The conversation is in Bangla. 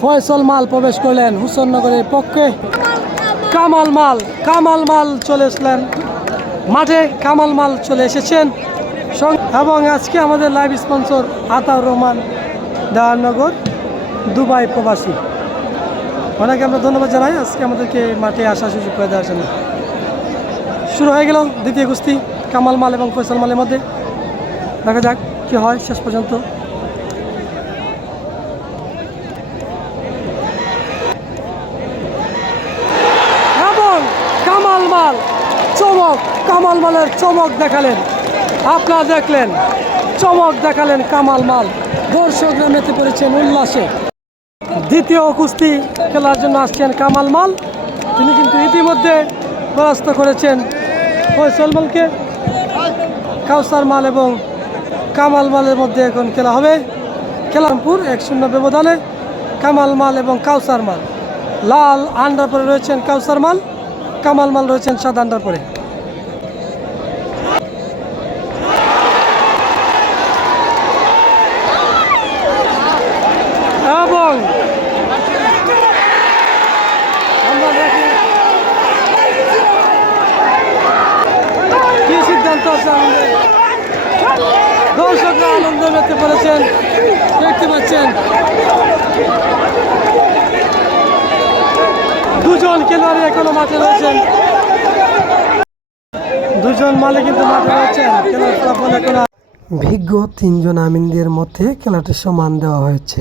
ফয়সল মাল প্রবেশ করলেন হুসননগরের পক্ষে। কামাল মাল কামাল মাল চলে আসলেন। মাঠে কামাল মাল চলে এসেছেন। এবং আজকে আমাদের live sponsor Ataur Rahman Dewannagar Dubai প্রবাসী। ওনাকে আমরা ধন্যবাদ জানাই আজকে আমাদেরকে মাঠে আসা সুযোগ করে দেওয়ার জন্য। শুরু হয়ে গেল দ্বিতীয় কুস্তি, কামাল মাল এবং ফয়সাল মালের মধ্যে। দেখা যাক কি হয় শেষ পর্যন্ত এবং কামাল মাল চমক, কামাল মালের চমক দেখালেন। আপনারা দেখলেন, চমক দেখালেন কামাল মাল। দর্শকরা মেতে পড়েছেন উল্লাসে। দ্বিতীয় কুস্তি খেলার জন্য আসছেন কামাল মাল। তিনি কিন্তু ইতিমধ্যে পরাস্ত করেছেন ফয়সল মালকে। কাউসার মাল এবং কামাল মালের মধ্যে এখন খেলা হবে। খেলামপুর এক শূন্য ব্যবধানে কামাল মাল এবং কাউসার মাল। লাল আন্ডার পরে রয়েছেন কাউসার মাল। কামাল মাল রয়েছেন সাদা আন্ডার পরে এবং কি সিদ্ধান্ত আছে? আমাদের দর্শকরা আনন্দ পেতে পেরেছেন, দেখতে পাচ্ছেন। দুজন খেলোয়াড়ি এখনও মাঠে রয়েছেন। দুজন মালিক কিন্তু মাঠে রয়েছেন। খেলার ফলাফল এখন ভিজ্ঞ তিনজন আমিনদের মধ্যে খেলাটি সমান দেওয়া হয়েছে।